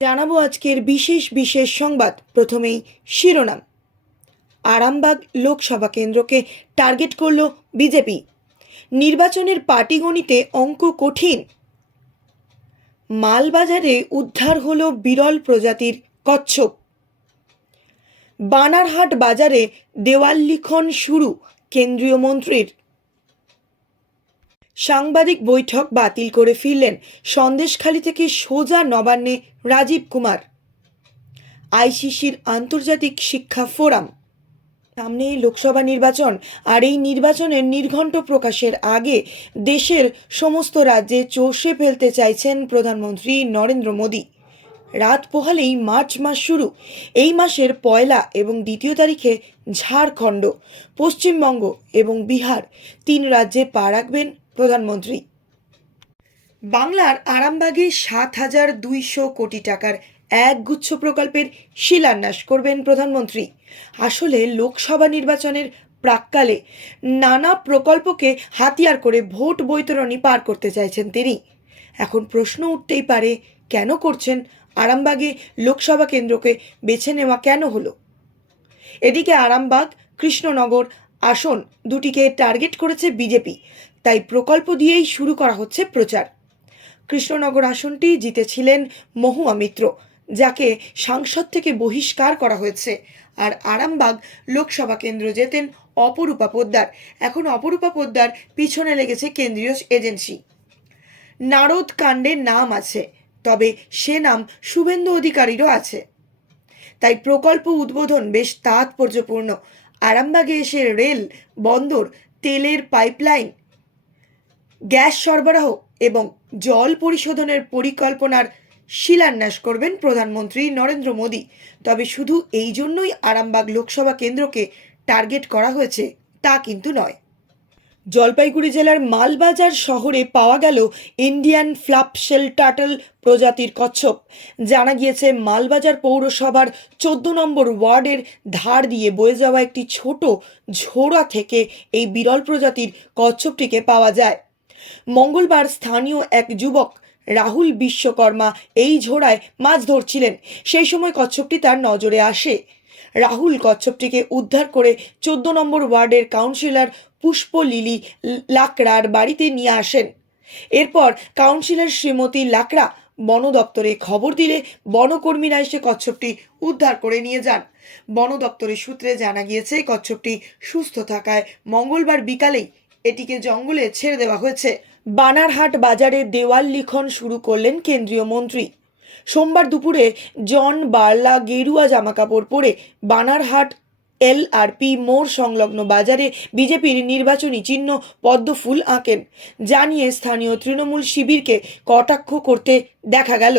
জানাব আজকের বিশেষ বিশেষ সংবাদ। প্রথমেই শিরোনাম। আরামবাগ লোকসভা কেন্দ্রকে টার্গেট করল বিজেপি। নির্বাচনের পাটিগণিতে অঙ্ক কঠিন। মালবাজারে উদ্ধার হল বিরল প্রজাতির কচ্ছপ। বানারহাট বাজারে দেওয়াল লিখন শুরু, কেন্দ্রীয় মন্ত্রীর। সাংবাদিক বৈঠক বাতিল করে ফিরলেন সন্দেশখালী থেকে সোজা নবান্নে রাজীব কুমার। আইসিসির আন্তর্জাতিক শিক্ষা ফোরাম। সামনে লোকসভা নির্বাচন, আর এই নির্বাচনের নির্ঘণ্ট প্রকাশের আগে দেশের সমস্ত রাজ্যে চষে ফেলতে চাইছেন প্রধানমন্ত্রী নরেন্দ্র মোদী। রাত পোহালেই মার্চ মাস শুরু। এই মাসের পয়লা এবং দ্বিতীয় তারিখে ঝাড়খণ্ড, পশ্চিমবঙ্গ এবং বিহার। তিন রাজ্যে পা রাখবেন প্রধানমন্ত্রী। বাংলার আরামবাগে সাত হাজার দুইশো কোটি টাকার এক গুচ্ছ প্রকল্পের শিলান্যাস করবেন প্রধানমন্ত্রী। আসলে লোকসভা নির্বাচনের প্রাককালে নানা প্রকল্পকে হাতিয়ার করে ভোট বৈতরণী পার করতে চাইছেন তিনি। এখন প্রশ্ন উঠতেই পারে, কেন করছেন? আরামবাগে লোকসভা কেন্দ্রকে বেছে নেওয়া কেন হলো? এদিকে আরামবাগ, কৃষ্ণনগর আসন দুটিকে টার্গেট করেছে বিজেপি। তাই প্রকল্প দিয়েই শুরু করা হচ্ছে প্রচার। কৃষ্ণনগর আসনটি জিতেছিলেন মহুয়া মিত্র, যাকে সাংসদ থেকে বহিষ্কার করা হয়েছে। আর আরামবাগ লোকসভা কেন্দ্র জেতেন অপরূপা পোদ্দার। এখন অপরূপা পোদ্দার পিছনে লেগেছে কেন্দ্রীয় এজেন্সি। নারদ কাণ্ডে নাম আছে, তবে সে নাম শুভেন্দু অধিকারীরও আছে। তাই প্রকল্প উদ্বোধন বেশ তাৎপর্যপূর্ণ। আরামবাগে এসে রেল, বন্দর, তেলের পাইপলাইন গ্যাস সরবরাহ এবং জল পরিশোধনের পরিকল্পনার শিলান্যাস করবেন প্রধানমন্ত্রী নরেন্দ্র মোদী। তবে শুধু এই জন্যই আরামবাগ লোকসভা কেন্দ্রকে টার্গেট করা হয়েছে, তা কিন্তু নয়। জলপাইগুড়ি জেলার মালবাজার শহরে পাওয়া গেল ইন্ডিয়ান ফ্লাপশেল টাটল প্রজাতির কচ্ছপ। জানা গিয়েছে, মালবাজার পৌরসভার চোদ্দ নম্বর ওয়ার্ডের ধার দিয়ে বয়ে যাওয়া একটি ছোট ঝোড়া থেকে এই বিরল প্রজাতির কচ্ছপটিকে পাওয়া যায়। মঙ্গলবার স্থানীয় এক যুবক রাহুল বিশ্বকর্মা এই ঝোড়ায় মাছ ধরছিলেন। সেই সময় কচ্ছপটি তার নজরে আসে। রাহুল কচ্ছপটিকে উদ্ধার করে চোদ্দ নম্বর ওয়ার্ডের কাউন্সিলর পুষ্প লিলি লাকড়ার বাড়িতে নিয়ে আসেন। এরপর কাউন্সিলর শ্রীমতী লাকড়া বন দপ্তরে খবর দিলে বনকর্মীরা এসে কচ্ছপটি উদ্ধার করে নিয়ে যান। বন দপ্তরের সূত্রে জানা গিয়েছে, কচ্ছপটি সুস্থ থাকায় মঙ্গলবার বিকালেই এটিকে জঙ্গলে ছেড়ে দেওয়া হয়েছে। বানারহাট বাজারে দেওয়াল লিখন শুরু করলেন কেন্দ্রীয় মন্ত্রী। সোমবার দুপুরে জন বার্লা গেরুয়া জামাকাপড় পরে বানারহাট এলআরপি মোড় সংলগ্ন বাজারে বিজেপির নির্বাচনী চিহ্ন পদ্ম ফুল আঁকেন। জানিয়ে স্থানীয় তৃণমূল শিবিরকে কটাক্ষ করতে দেখা গেল।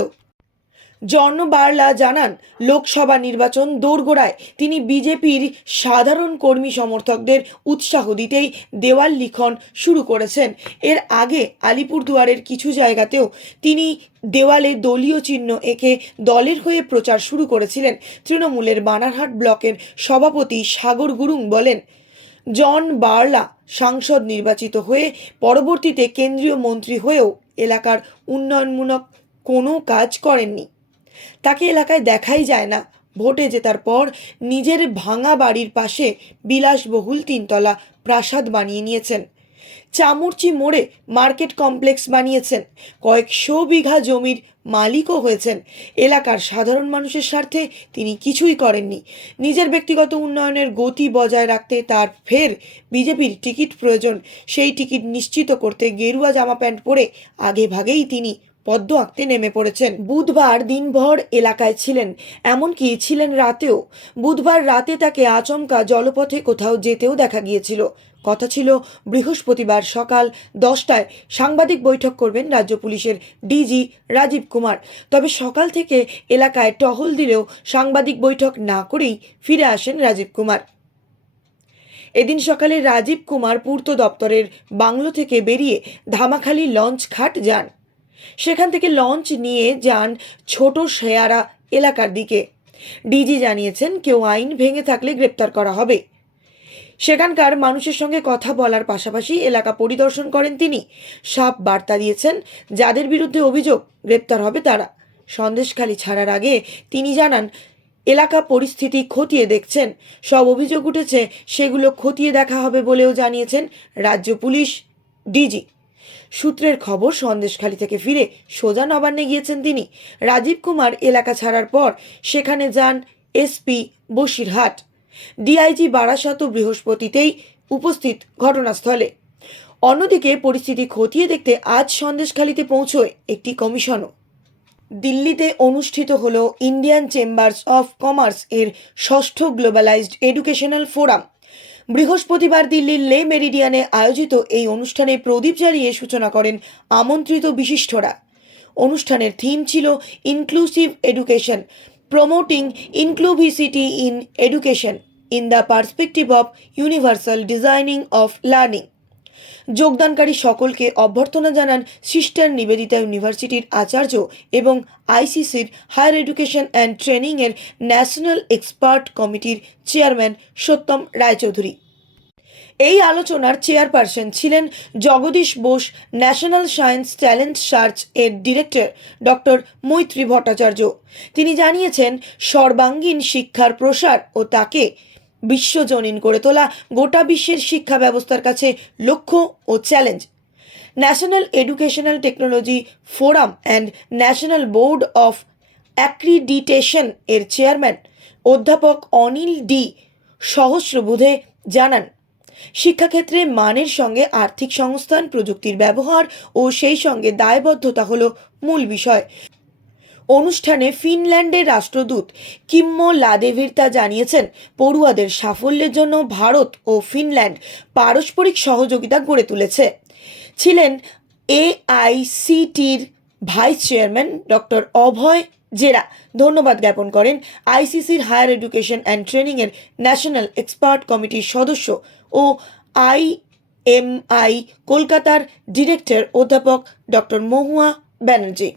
জন বার্লা জানান, লোকসভা নির্বাচন দোরগোড়ায় তিনি বিজেপির সাধারণ কর্মী সমর্থকদের উৎসাহ দিতেই দেওয়াল লিখন শুরু করেছেন। এর আগে আলিপুরদুয়ারের কিছু জায়গাতেও তিনি দেওয়ালে দলীয় চিহ্ন এঁকে দলের হয়ে প্রচার শুরু করেছিলেন। তৃণমূলের বানারহাট ব্লকের সভাপতি সাগর গুরুং বলেন, জন বার্লা সাংসদ নির্বাচিত হয়ে পরবর্তীতে কেন্দ্রীয় মন্ত্রী হয়েও এলাকার উন্নয়নমূলক কোনো কাজ করেননি। তাকে এলাকায় দেখাই যায় না। ভোটে জেতার পর নিজের ভাঙা বাড়ির পাশে বিলাসবহুল তিনতলা প্রাসাদ বানিয়ে নিয়েছেন। চামুরচি মোড়ে মার্কেট কমপ্লেক্স বানিয়েছেন। কয়েকশো বিঘা জমির মালিকও হয়েছেন। এলাকার সাধারণ মানুষের স্বার্থে তিনি কিছুই করেননি। নিজের ব্যক্তিগত উন্নয়নের গতি বজায় রাখতে তার ফের বিজেপির টিকিট প্রয়োজন। সেই টিকিট নিশ্চিত করতে গেরুয়া জামা প্যান্ট পরে আগে ভাগেই তিনি পদ্ম আঁকতে নেমে পড়েছেন। বুধবার দিনভর এলাকায় ছিলেন, এমনকি ছিলেন রাতেও। বুধবার রাতে তাকে আচমকা জলপথে কোথাও যেতেও দেখা গিয়েছিল। কথা ছিল, বৃহস্পতিবার সকাল দশটায় সাংবাদিক বৈঠক করবেন রাজ্য পুলিশের ডিজি রাজীব কুমার। তবে সকাল থেকে এলাকায় টহল দিলেও সাংবাদিক বৈঠক না করেই ফিরে আসেন রাজীব কুমার। এদিন সকালে রাজীব কুমার পূর্ত দপ্তরের বাংলো থেকে বেরিয়ে ধামাখালি লঞ্চ ঘাট যান। সেখান থেকে লঞ্চ নিয়ে যান ছোট শেয়ারা এলাকার দিকে। ডিজি জানিয়েছেন, কেউ আইন ভেঙে থাকলে গ্রেপ্তার করা হবে। সেখানকার মানুষের সঙ্গে কথা বলার পাশাপাশি এলাকা পরিদর্শন করেন তিনি। সাপ বার্তা দিয়েছেন, যাদের বিরুদ্ধে অভিযোগ গ্রেপ্তার হবে তারা। সন্দেশখালি ছাড়ার আগে তিনি জানান, এলাকা পরিস্থিতি খতিয়ে দেখছেন, সব অভিযোগ উঠেছে, সেগুলো খতিয়ে দেখা হবে বলেও জানিয়েছেন রাজ্য পুলিশ, ডিজি। সূত্রের খবর, সন্দেশখালী থেকে ফিরে সোজা নবান্নে গিয়েছেন তিনি। রাজীব কুমার এলাকা ছাড়ার পর সেখানে যান এসপি বসিরহাট ডিআইজি বারাসত বৃহস্পতিতেই উপস্থিত ঘটনাস্থলে। অন্যদিকে পরিস্থিতি খতিয়ে দেখতে আজ সন্দেশখালীতে পৌঁছয় একটি কমিশনও। দিল্লিতে অনুষ্ঠিত হল ইন্ডিয়ান চেম্বার্স অফ কমার্স এর ষষ্ঠ গ্লোবালাইজড এডুকেশনাল ফোরাম। বৃহস্পতিবার দিল্লির লে মেরিডিয়ানে আয়োজিত এই অনুষ্ঠানে প্রদীপ জ্বালিয়ে সূচনা করেন আমন্ত্রিত বিশিষ্টরা। অনুষ্ঠানের থিম ছিল inclusive education, promoting inclusivity in education, in the perspective of universal designing of learning. যোগদানকারী সকলকে অভ্যর্থনা জানান সিস্টার নিবেদিতা ইউনিভার্সিটির আচার্য এবং আইসিসির হায়ার এডুকেশন অ্যান্ড ট্রেনিংয়ের ন্যাশনাল এক্সপার্ট কমিটির চেয়ারম্যান সত্যম রায়চৌধুরী। এই আলোচনার চেয়ারপারসন ছিলেন Jagadish Bose, national science talent search এর ডিরেক্টর ডক্টর মৈত্রী ভট্টাচার্য। তিনি জানিয়েছেন, সর্বাঙ্গীন শিক্ষার প্রসার ও তাকে বিশ্বজনীন করে তোলা গোটা বিশ্বের শিক্ষা ব্যবস্থার কাছে লক্ষ্য ও challenge. National educational technology forum and national board of accreditation এর চেয়ারম্যান অধ্যাপক অনিল ডি সহস্রবুধে জানান, শিক্ষাক্ষেত্রে মানের সঙ্গে আর্থিক সংস্থান, প্রযুক্তির ব্যবহার ও সেই সঙ্গে দায়বদ্ধতা হল মূল বিষয়। অনুষ্ঠানে ফিনল্যান্ডের রাষ্ট্রদূত কিম্মো লাদেভির্তা জানিয়েছেন। পড়ুয়াদের সাফল্যের জন্য ভারত ও ফিনল্যান্ড পারস্পরিক সহযোগিতা গড়ে তুলেছে। ছিলেন এআইসিটির vice chairman doctor Abhay Jere. ধন্যবাদ জ্ঞাপন করেন আইসিসির হায়ার এডুকেশন অ্যান্ড ট্রেনিংয়ের ন্যাশনাল এক্সপার্ট কমিটির সদস্য ও আইএমআই কলকাতার ডিরেক্টর অধ্যাপক ডক্টর মহুয়া ব্যানার্জি।